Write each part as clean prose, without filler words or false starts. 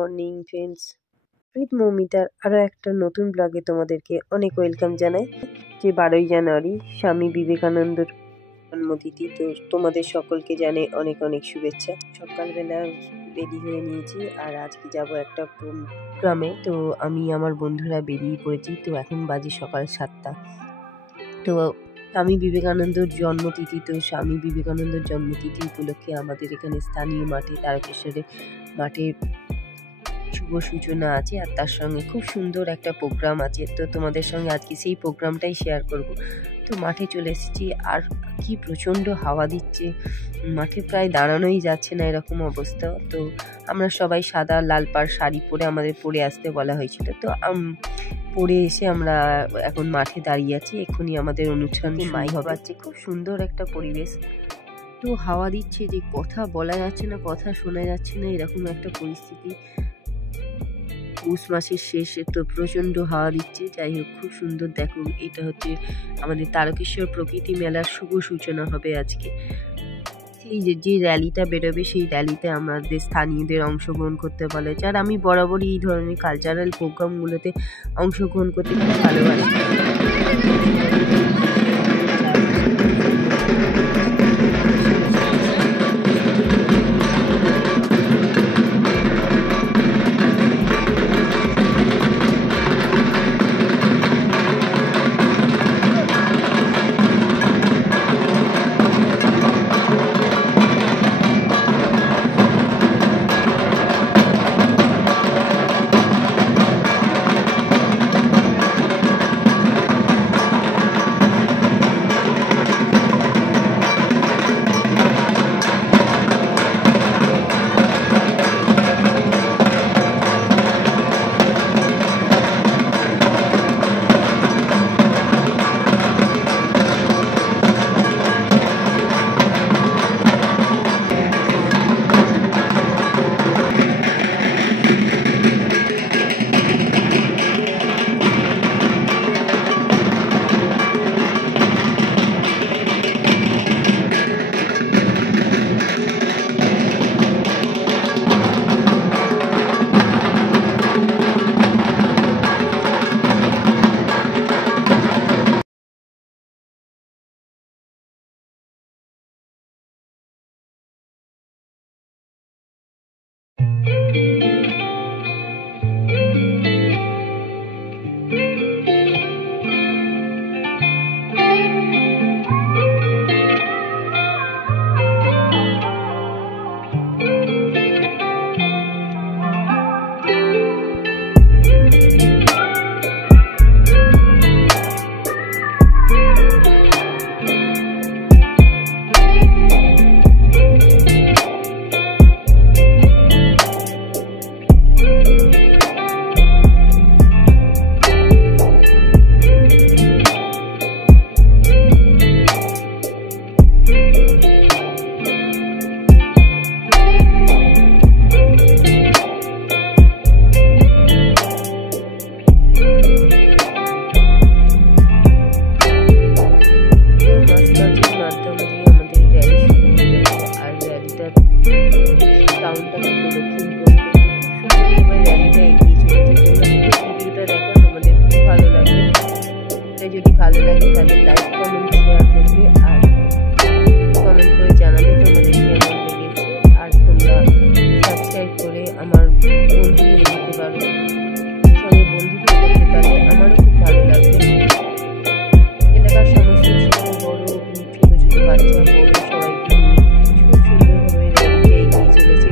Morning friends, with মৌমিতার আরও একটা নতুন ব্লগে তোমাদেরকে অনেক ওয়েলকাম জানাই। যে 12ই জানুয়ারি স্বামী বিবেকানন্দর জন্মতিথি, তো তোমাদের সকলকে জানে অনেক অনেক শুভেচ্ছা। সকালবেলা রেডি হয়ে নিয়েছি আর আজকে যাব একটা প্রোগ্রামে। তো আমি আমার বন্ধুরা বেরিয়ে পড়েছি। তো এখন বাজে সকাল 7টা। তো স্বামী বিবেকানন্দর জন্মতিথি, তো স্বামী বিবেকানন্দর জন্মতিথি উপলক্ষে আমাদের এখানে স্থানীয় মাঠে তারকেশ্বরে মাঠে শুভ সূচনা আছে, আর তার সঙ্গে খুব সুন্দর একটা প্রোগ্রাম আছে। তো তোমাদের সঙ্গে আজকে সেই প্রোগ্রামটাই শেয়ার করব। তো মাঠে চলে এসেছি, আর কি প্রচণ্ড হাওয়া দিচ্ছে, মাঠে প্রায় দাঁড়ানোই যাচ্ছে না, এরকম অবস্থা। তো আমরা সবাই সাদা লাল পাড় শাড়ি পরে আমাদের পরে আসতে বলা হয়েছিল। তো পরে এসে আমরা এখন মাঠে দাঁড়িয়ে আছি, এক্ষুনি আমাদের অনুষ্ঠান মাইক বাজছে, খুব সুন্দর একটা পরিবেশ। তো হাওয়া দিচ্ছে যে কথা বলা যাচ্ছে না, কথা শোনা যাচ্ছে না, এরকম একটা পরিস্থিতি। পৌষ মাসের শেষে তো প্রচণ্ড হাওয়া দিচ্ছে। যাই হোক, খুব সুন্দর। দেখো, এটা হচ্ছে আমাদের তারকেশ্বর প্রকৃতি মেলার শুভ সূচনা হবে আজকে। সেই যে র্যালিটা বেরোবে, সেই র্যালিতে আমাদের স্থানীয়দের অংশগ্রহণ করতে বলে। যার আমি বরাবরই এই ধরনের কালচারাল প্রোগ্রামগুলোতে অংশগ্রহণ করতে খুব ভালোবাসি। যদি ভালো লাগে তাহলে লাইক কমেন্ট শেয়ার করবে, আর কমেন্ট করে জানাবে তোমাদের কেমন লেগেছে। আর তোমরা সাবস্ক্রাইব করে আমার বন্ধু হয়ে যেতে পারো, সঙ্গে বন্ধুত্ব করতে পারলে আমারও খুব ভালো লাগবে। এলাকার সমস্ত ছোট বড়, ছোট ছোট বাচ্চা বড় সবাইকে নিয়ে খুব সুন্দরভাবে র্যালিটা এগিয়ে চলেছে।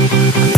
Thank you.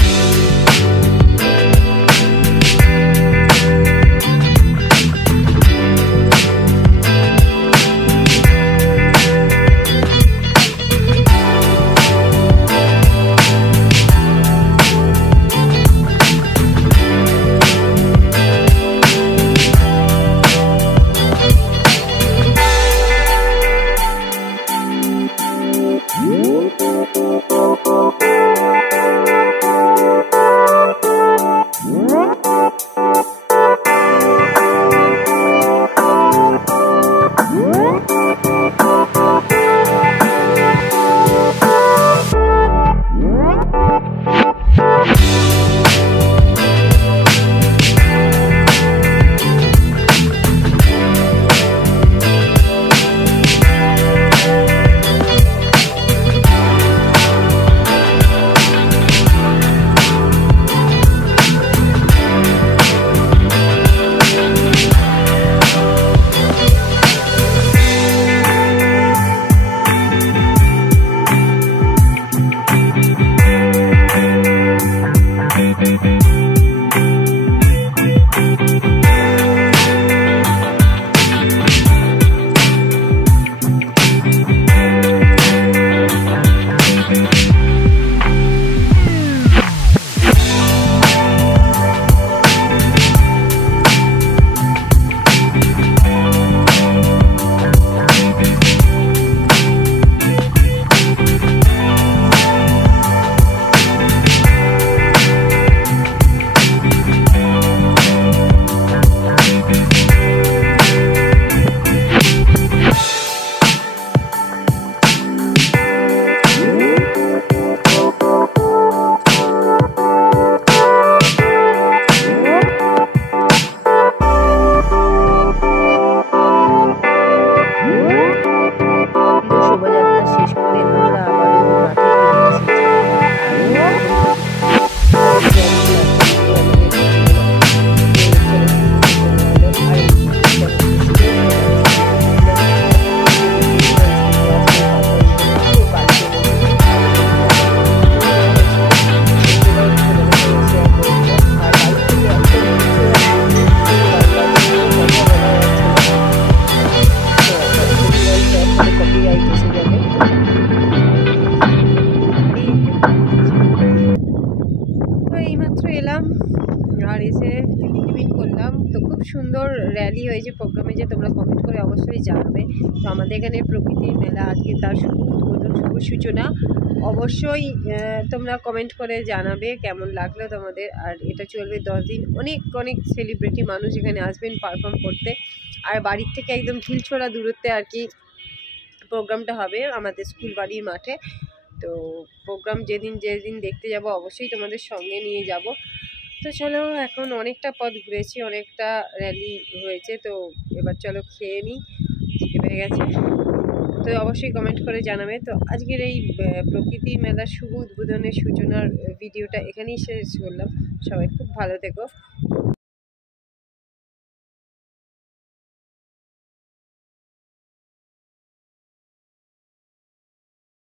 অবশ্যই জানাবে। তো আমাদের এখানে প্রকৃতির মেলা আজকে তার শুভ উদ্বোধন, শুভ সূচনা। অবশ্যই তোমরা কমেন্ট করে জানাবে কেমন লাগলো তোমাদের। আর এটা চলবে 10 দিন। অনেক অনেক সেলিব্রিটি মানুষ এখানে আসবেন পারফর্ম করতে। আর বাড়ির থেকে একদম ঢিলছোড়া দূরত্বে আর কি প্রোগ্রামটা হবে আমাদের স্কুল বাড়ির মাঠে। তো প্রোগ্রাম যেদিন দেখতে যাব অবশ্যই তোমাদের সঙ্গে নিয়ে যাব। তো চলো, এখন অনেকটা পথ ঘুরেছি, অনেকটা র্যালি হয়েছে, তো এবার চলো খেয়ে নিই, খিদে পেয়ে গেছে। তো অবশ্যই কমেন্ট করে জানাবে। তো আজকের এই প্রকৃতি মেলার শুভ উদ্বোধনের সূচনার ভিডিওটা এখানেই শেষ করলাম। সবাই খুব ভালো থেকো।